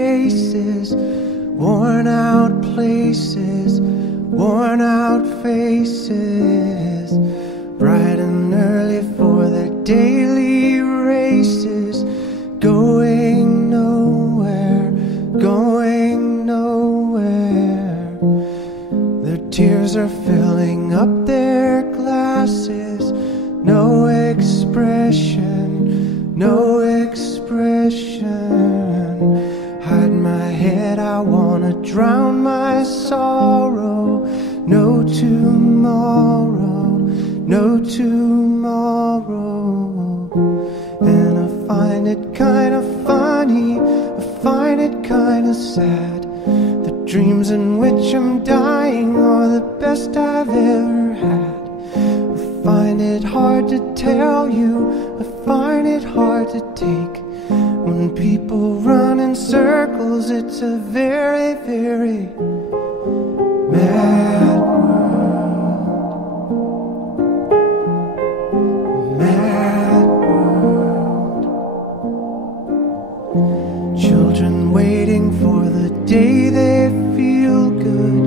faces, worn out places, worn out faces, bright and early for their daily races, going nowhere, going nowhere. Their tears are filling up their glasses, no expression, no expression. Hide my head, I wanna drown my sorrow. No tomorrow, no tomorrow. And I find it kinda funny, I find it kinda sad. The dreams in which I'm dying are the best I've ever had. I find it hard to tell you, I find it hard to take. When people run in circles, it's a very, very mad world. Mad world. Children waiting for the day they feel good.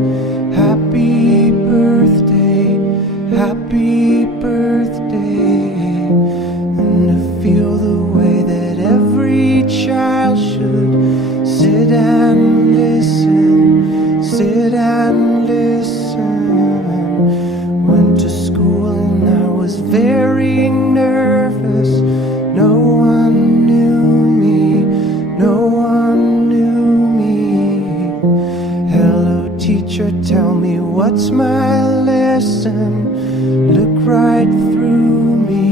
Happy birthday, happy birthday. And to feel the way that every child should sit and listen, sit and listen. Went to school and I was very nervous. No one knew me, no one knew me. Hello teacher, tell me what's my lesson. Look right through me,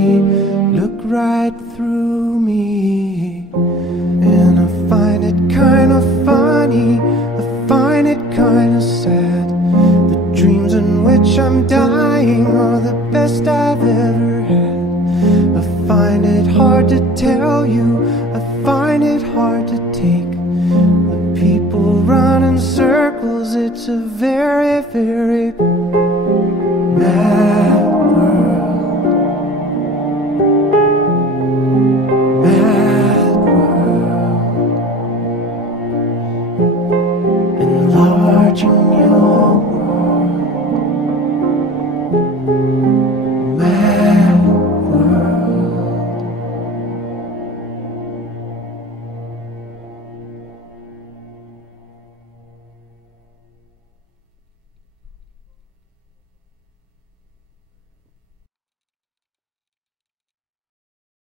look right through me. And I find it kinda funny, I find it kinda sad. The dreams in which I'm dying are the best I've ever had. I find it hard to tell you, I find it hard to take. When people run in circles, it's a very